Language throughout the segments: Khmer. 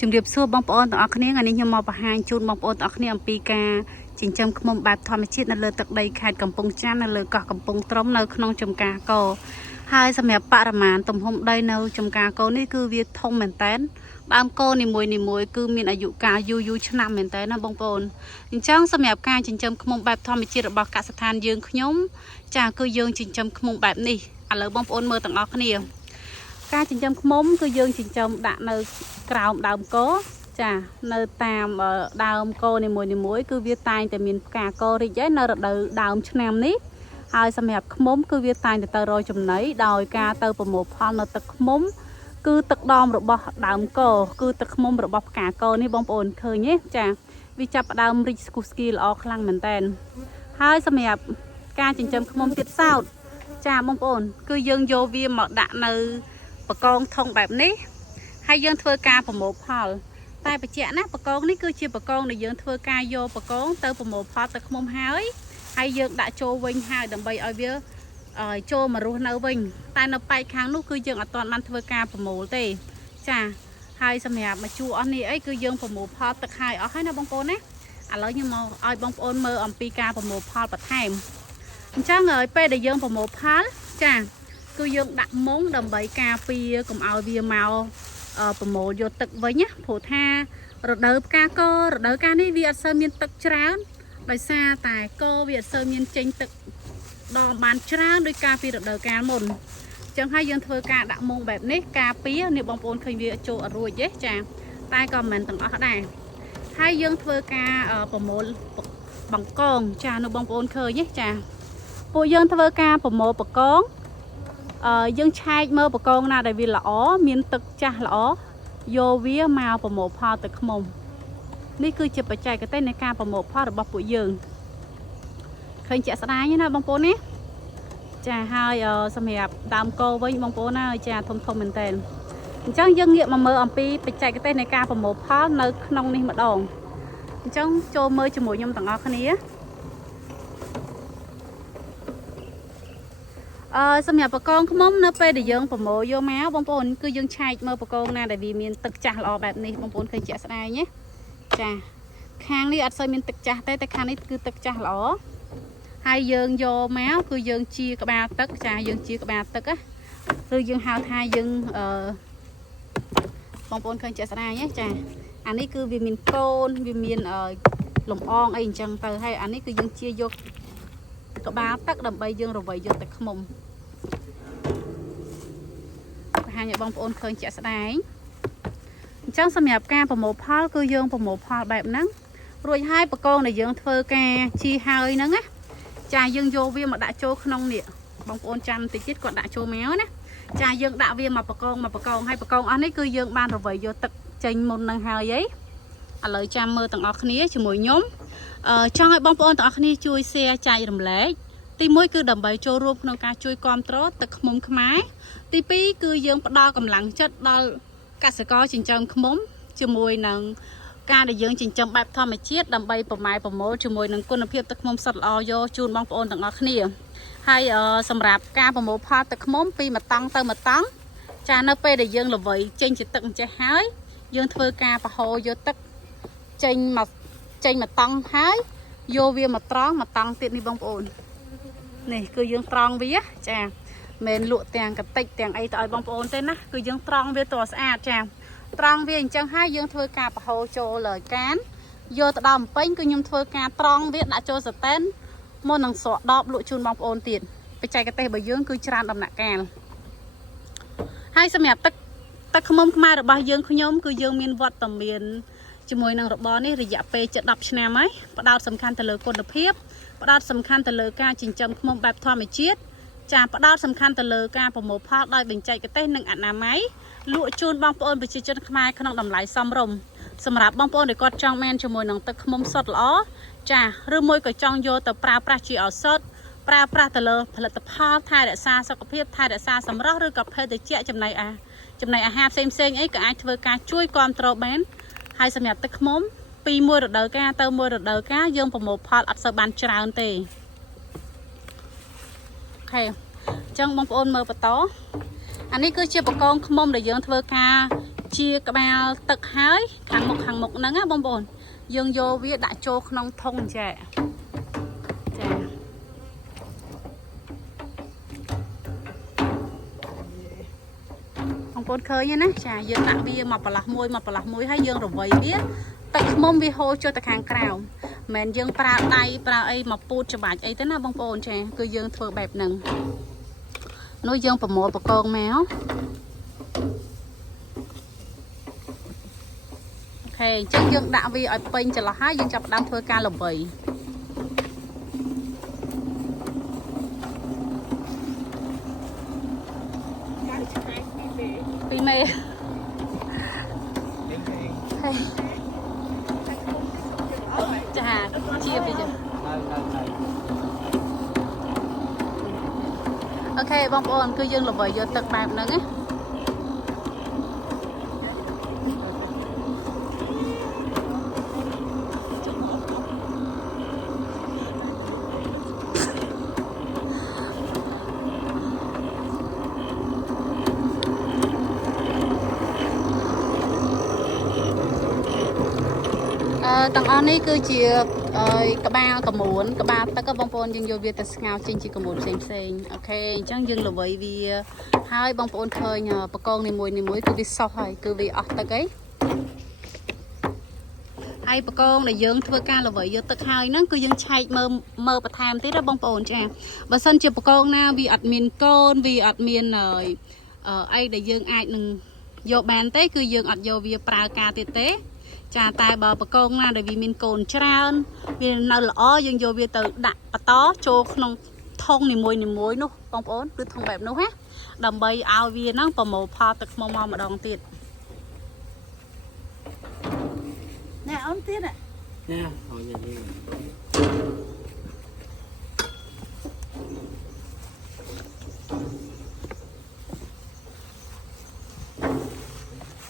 ជំរាបសួរបងប្អូនទាំងអស់គ្នាថ្ងៃនេះខ្ញុំមកបង្ហាញជូនបងប្អូនទាំងអស់គ្នាអំពីការចិញ្ចឹមឃ្មុំបែបធម្មជាតិនៅលើទឹកដីខេត្តកំពង់ចាមនៅលើកោះកំពង់ត្រុំនៅក្នុងចំការកោហើយសម្រាប់បរិមាណទំហំដីនៅចំការកោនេះគឺវាធំមែនតើដើមកោនីមួយគឺមានអាយុកាលយូរឆ្នាំមែនតើណាបងប្អូនអញ្ចឹងសម្រាប់ការចិញ្ចឹមឃ្មុំបែបធម្មជាតិរបស់កសិដ្ឋានយើងខ្ញុំចាគឺយើងចិញ្ចឹមឃ្មុំបែបនេះឥឡូវបងប្អូនមើលទាំងអស់គ្នាការចិញ្ចឹមឃ្មុំគឺយើងចិញ្ចឹមដាក់នៅក្រោមដើមកោចានៅតាមដើមកោនីមួយគឺវាតែងតែមានផ្កាកោរីកហើយនៅរដូវដើមឆ្នាំនេះហើយសម្រាប់ឃ្មុំគឺវាតែងតែទៅរកចំណីដោយការទៅប្រមូលផលនៅទឹកឃ្មុំគឺទឹកដមរបស់ដើមកោគឺទឹកឃ្មុំរបស់ផ្កាកោនេះបងប្អូនឃើញទេចាវាចាប់ផ្ដើមរីកស្គុះស្គីល្អខ្លាំងមែនតើហើយសម្រាប់ការចិញ្ចឹមឃ្មុំទៀតសោតចាបងប្អូនគឺយើងយកវាមកដាក់នៅបកងធុងបែបនេះហើយយើងធ្វើការប្រមូលផលតែបញ្ជាក់ណាបកងនេះគឺជាបកងដែលយើងធ្វើការយកបកងទៅប្រមូលផលទឹកឃ្មុំហើយយើងដាក់ចូលវិញហើយដើម្បីឲ្យវាចូលមករស់នៅវិញតែនៅប៉ែកខាងនោះគឺយើងអត់ទាន់បានធ្វើការប្រមូលទេចាហើយសម្រាប់មកជួអស់នេះអីគឺយើងប្រមូលផលទឹកហើយអស់ហើយណាបងប្អូនណាឥឡូវខ្ញុំមកឲ្យបងប្អូនមើលអំពីការប្រមូលផលបន្ថែមអញ្ចឹងហើយពេលដែលយើងប្រមូលផលចាគឺយើងដាក់មុងដើម្បីការពារកុំឲ្យវាមកប្រមូលយកទឹកវិញណាព្រោះថារដូវផ្កាកោរដូវកាលនេះវាអត់សូវមានទឹកច្រើនដោយសារតែកោវាអត់សូវមានចេញទឹកដងបានច្រើនដោយការពីរដូវកាលមុនអញ្ចឹងហើយយើងធ្វើការដាក់មុងបែបនេះការពារនេះបងប្អូនឃើញវាចូលអត់រួចទេចាតែក៏មិនទាំងអស់ដែរហើយយើងធ្វើការប្រមូលបង្កងចានៅបងប្អូនឃើញទេចាពួកយើងធ្វើការប្រមូលបង្កងយើងឆែកមើលបកងណាដែលវាល្អមានទឹកចាស់ល្អយកវាមកប្រមូលផលទឹកឃ្មុំនេះគឺជាបច្ចេកទេសនៃការប្រមូលផលរបស់ពួកយើងឃើញជាក់ស្ដែងណាបងប្អូនណាចាហើយសម្រាប់ដើមកោវិញបងប្អូនណាចាធំមែនតើអញ្ចឹងយើងងាកមកមើលអំពីបច្ចេកទេសនៃការប្រមូលផលនៅក្នុងនេះម្ដងអញ្ចឹងចូលមើលជាមួយខ្ញុំទាំងអស់គ្នាសម្រាប់បកងឃ្មុំនៅពេលដែលយើងប្រមូលយកមកបងប្អូនគឺយើងឆែកមើលបកងណាដែលវាមានទឹកចាស់ល្អបែបនេះបងប្អូនឃើញជាក់ស្ដែងទេចាខាងនេះអត់សូវមានទឹកចាស់ទេតែខាងនេះគឺទឹកចាស់ល្អហើយយើងយកមកគឺយើងជាក្បាលទឹកចាយើងជាក្បាលទឹកណាគឺយើងហៅថាយើងបងប្អូនឃើញជាក់ស្ដែងទេចាអានេះគឺវាមានកូនវាមានលំអងអីអញ្ចឹងទៅហើយអានេះគឺយើងជាយកក្បាលទឹកដើម្បីយើងរវៃយកទឹកឃ្មុំបង្ហាញឲ្យបងប្អូនឃើញជាក់ស្ដែងអញ្ចឹងសម្រាប់ការប្រមូលផលគឺយើងប្រមូលផលបែបហ្នឹងរួចហើយបកងដែលយើងធ្វើការជីហើយហ្នឹងណាចាយើងយកវាមកដាក់ចូលក្នុងនេះបងប្អូនចាំតិចទៀតគាត់ដាក់ចូលមកណាចាយើងដាក់វាមកបកងហើយបកងអស់នេះគឺយើងបានរវៃយកទឹកចេញមុនហ្នឹងហើយឥឡូវចាំមើលទាំងអស់គ្នាជាមួយខ្ញុំចង់ឲ្យបងប្អូនទាំងអស់គ្នាជួយ share ចែករំលែកទី1គឺដើម្បីចូលរួមក្នុងការជួយគាំទ្រទឹកឃ្មុំខ្មែរទី2គឺយើងផ្ដល់កម្លាំងចិត្តដល់កសិករចិញ្ចឹមឃ្មុំជាមួយនឹងការដែលយើងចិញ្ចឹមបែបធម្មជាតិដើម្បីប្រម៉ែប្រមូលជាមួយនឹងគុណភាពទឹកឃ្មុំសុទ្ធល្អយកជូនបងប្អូនទាំងអស់គ្នាហើយសម្រាប់ការប្រមូលផលទឹកឃ្មុំពីមួយតង់ទៅមួយតង់ចានៅពេលដែលយើងល្វីចេញជាទឹកអញ្ចេះហើយយើងធ្វើការប្រហូរយកទឹកចេញមកតង់ហើយយកវាមកត្រង់មកតង់ទៀតនេះបងប្អូននេះគឺយើងត្រង់វាចាមិនលក់ទាំងកតិចទាំងអីទៅឲ្យបងប្អូនទេណាគឺយើងត្រង់វាតស្អាតចាត្រង់វាអញ្ចឹងហើយយើងធ្វើការប្រហូរចូលលើកានយកទៅដល់បំពេញគឺខ្ញុំធ្វើការត្រង់វាដាក់ចូលស្តែនមុននឹងស្រកដបលក់ជូនបងប្អូនទៀតបច្ចេកទេសរបស់យើងគឺច្រើនដំណាក់កាលហើយសម្រាប់ទឹកឃ្មុំខ្មែររបស់យើងខ្ញុំគឺយើងមានវត្តមានជាមួយនឹងរបរនេះរយៈពេលជិត10ឆ្នាំហើយផ្ដោតសំខាន់ទៅលើគុណភាពផ្ដោតសំខាន់ទៅលើការចិញ្ចឹមឃ្មុំបែបធម្មជាតិចាផ្ដោតសំខាន់ទៅលើការប្រមូលផលដោយបច្ចេកទេសនិងអនាម័យលក់ជូនបងប្អូនប្រជាជនខ្មែរក្នុងតម្លៃសមរម្យសម្រាប់បងប្អូនដែលគាត់ចង់បានជាមួយនឹងទឹកឃ្មុំសុទ្ធល្អចាឬមួយក៏ចង់យកទៅប្រើប្រាស់ជាឱសថប្រើប្រាស់ទៅលើផលិតផលថែរក្សាសុខភាពថែរក្សាសម្រស់ឬក៏ភេសជ្ជៈចំណីអាហារផ្សេងអីក៏អាចធ្វើការជួយគាំទ្របានហើយសម្រាប់ទឹកឃ្មុំពីមួយរដូវកាលទៅមួយរដូវកាលយើងប្រមូលផលអត់សូវបានច្រើនទេអូខេអញ្ចឹងបងប្អូនមើលបន្តអានេះគឺជាបកងឃ្មុំដែលយើងធ្វើការ chia các bao tật hái hàng một nắng á bông bồn dương vô với đã cho nông thông trẻ không còn khơi nhá chả dương nặng bia mà là môi hay dương rồi vậy biết tạch mông vi hô cho tạch hàng cào mền dương pra tay pra ấy mà pu cho bạch ấy tới nào bông bồn trẻ cứ dương thưa bẹp nừng nuôi dương vào một con méo ok chắc dương đã vì ở pin cho là hai dương chập đam thưa ca là vậy pi mê chà chia bây giờ ok bông bồn cứ dương là vậy giờ tật bạc nữa ấy tầng on này cứ chỉ các ba tất cả bông bồn dương vô việt ngao trên chỉ có một xem ok chẳng dương là vậy vì hai bông bồn thôi nhờ bà con này muối cứ bị sọc hay cứ bị ọt tất ấy hai bà con này dương thưa ca là vậy giờ tất hai nó cứ dương chạy mơ bà tham tí đó bông bồn cha và sân chỉ bà con na vì admin con vì admin rồi ai để dương ai đừng vô bàn tế cứ dương ọt vô vì pra ca tế chà tai bờ bà con na để vì mình cồn trơn vì nó lỏ dương vô vì từ đặt bà tó cho nông thông này muối nó bông ốn đưa thông bẹp nó hết đầm bay ao vì nó vào màu pha tật mong mà đòn tiệt nè ống tiết ạ nha hồi giờ đi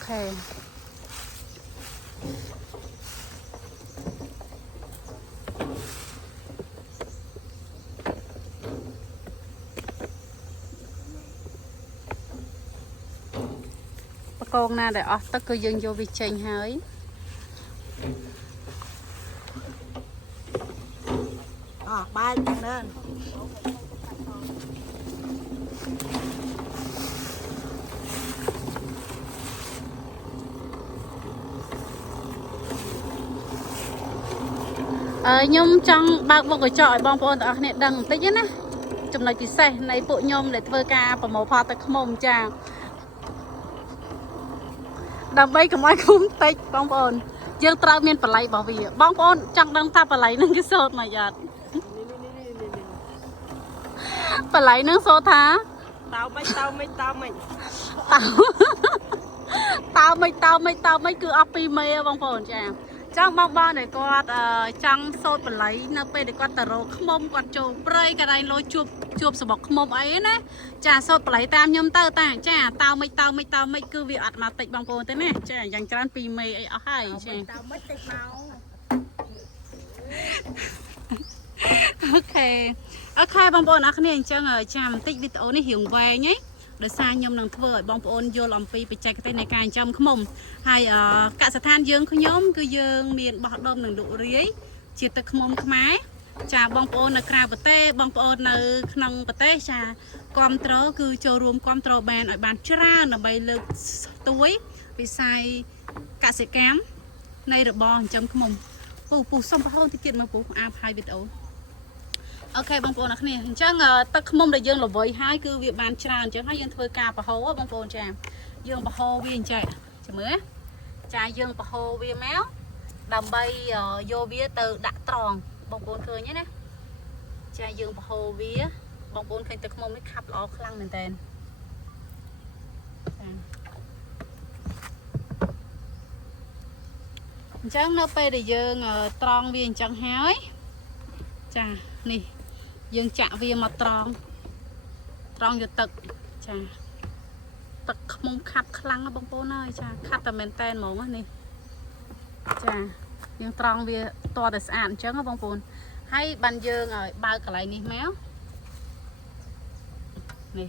ok con na để ở tất cả dân vô vi chênh hơi ba chân lên nhung trong bác vô cái chọi bong bồn ở này đằng tích á trong này chỉ xe này bộ nhôm để thơ ca và màu pha tật mông chàng đầm bay của mọi cũng tích bong bồn dương trao miên phải lấy bảo vì bong bồn chẳng đang ta phải lấy nâng cái sốt mà giật phải lấy nâng sốt hả tao mấy tao mấy cứ ấp pi mê bong bồn chàng trong bong bồn này quạt trong sốt phải lấy nó pe để quạt tờ rô không quạt trầu prey cái này lôi chụp sờ bọc không ấy nè chả sốt phải lấy tam nhom tao ta chả tao mấy cứ việc mà tịnh bong bồn thế nè chả dành cho ăn pi mê ấy ở hai tao mấy tịch máu ok bong bồn ở này chẳng ở chạm tích video này hiểu về nhé để xa nhom năng thưa bong bồn vô làm pi bị chạy cái này càng trong không hay cả sát than dương không nhóm cứ dương miền bọt đông năng độ riết chỉ tập không máy chà bong bồn ở cào bờ tê bong bồn ở nông bờ tê chà com tró cứ cho rùm com tró bàn ở bàn chra là bay lực túi bị sai cả sẽ kém nay được bò trong không phụ xong hơn thì kiện mà phụ áp hai video ok bong bồn ở này chắc ta không để dương là với hai cứ việc bàn trà chứ hai dương thôi cà và hố bong bồn chà dương và hô viên chạy chả mới trà dương và hô viên méo đầm bay vô vía từ đặt tròn bong bồn cười nhé nè trà dương và hô vía bong bồn khanh từ không mới khắp ló khăn lên tên chắc nó pe để dương tròn viên chẳng hói chà nè dương chạ viên mà tròn vô tật chà tật không khắp khăn ở bông bồn ơi chà khắp tầm men tên mỏng á nè chà dương tròn viên to để sạn chứ ở bông bồn hay bàn dương ở bao cả lại nè méo nè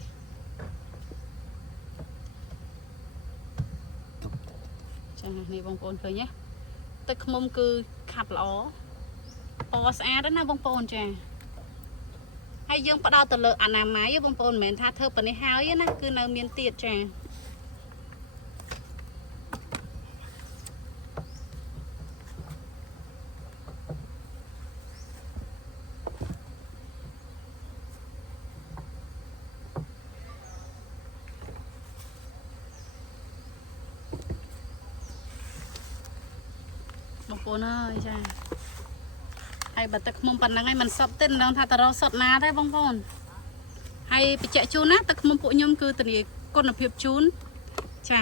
ចានេះបងប្អូនឃើញទេទឹកខ្មុំគឺខាប់ល្អពណ៌ស្អាតណាបងប្អូនចាហើយយើងផ្ដោតទៅលើអនាម័យបងប្អូនមិនមែនថាធ្វើប៉ុណ្នេះហើយណាគឺនៅមានទៀតចាបងប្អូនអើយចាហើយបើទឹកខ្មុំប៉ុណ្ណឹងហើយมันសត់ទេមិនដឹងថាតរសត់ណាទេបងប្អូនហើយបញ្ជាក់ជូនណាទឹកខ្មុំពួកខ្ញុំគឺធានាគុណភាពជូនចា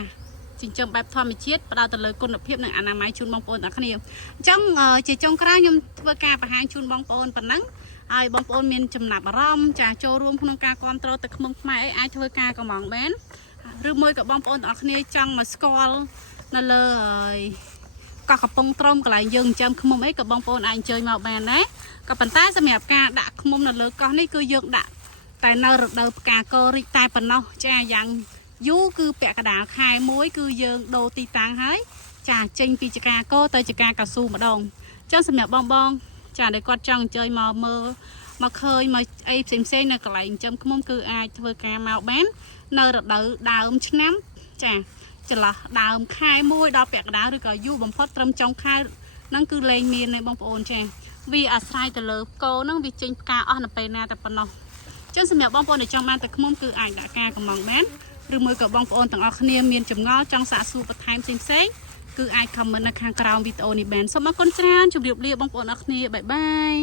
ចិញ្ចឹមបែបធម្មជាតិផ្ដោតទៅលើគុណភាពនិងអនាម័យជូនបងប្អូនទាំងគ្នាអញ្ចឹងជាចុងក្រោយខ្ញុំធ្វើការបង្ហាញជូនបងប្អូនប៉ុណ្ណឹងហើយបងប្អូនមានចំណាប់អារម្មណ៍ចាចូលរួមក្នុងការគ្រប់គ្រងទឹកខ្មុំខ្មែរអីអាចធ្វើការកំងបានឬមួយក៏បងប្អូនទាំងគ្នាចង់មកស្គាល់នៅលើកោះកំពង់ត្រំកន្លែងយើងចិញ្ចឹមខ្មុំអីក៏បងប្អូនអាចអញ្ជើញមកបានដែរក៏ប៉ុន្តែសម្រាប់ការដាក់ខ្មុំនៅលើកោះនេះគឺយើងដាក់តែនៅរដូវផ្កាកោរីកតែប៉ុណ្ណោះចាយ៉ាងយូរគឺពាក់កណ្ដាលខែមួយគឺយើងដូរទីតាំងហើយចាចេញពីចកាកោទៅចកាកៅស៊ូម្ដងអញ្ចឹងសម្រាប់បងចាដែលគាត់ចង់អញ្ជើញមកមើលមកឃើញមកអីផ្សេងនៅកន្លែងចិញ្ចឹមខ្មុំគឺអាចធ្វើការមកបាននៅរដូវដើមឆ្នាំចាចន្លោះដើមខែ1ដល់ពាក់កណ្ដាលឬក៏យូរបំផុតត្រឹមចុងខែហ្នឹងគឺលែងមានទេបងប្អូនចាវាអាស្រ័យទៅលើគោហ្នឹងវាចេញផ្កាអស់នៅពេលណាតែប៉ុណ្ណោះចឹងសម្រាប់បងប្អូនដែលចង់បានទឹកខ្មុំគឺអាចដាក់ការកំងបានឬមួយក៏បងប្អូនទាំងអស់គ្នាមានចម្ងល់ចង់សាកសួរបន្ថែមផ្សេងគឺអាច comment នៅខាងក្រោមវីដេអូនេះបានសូមអរគុណច្រើនជម្រាបលាបងប្អូនអរគ្នាបាយបាយ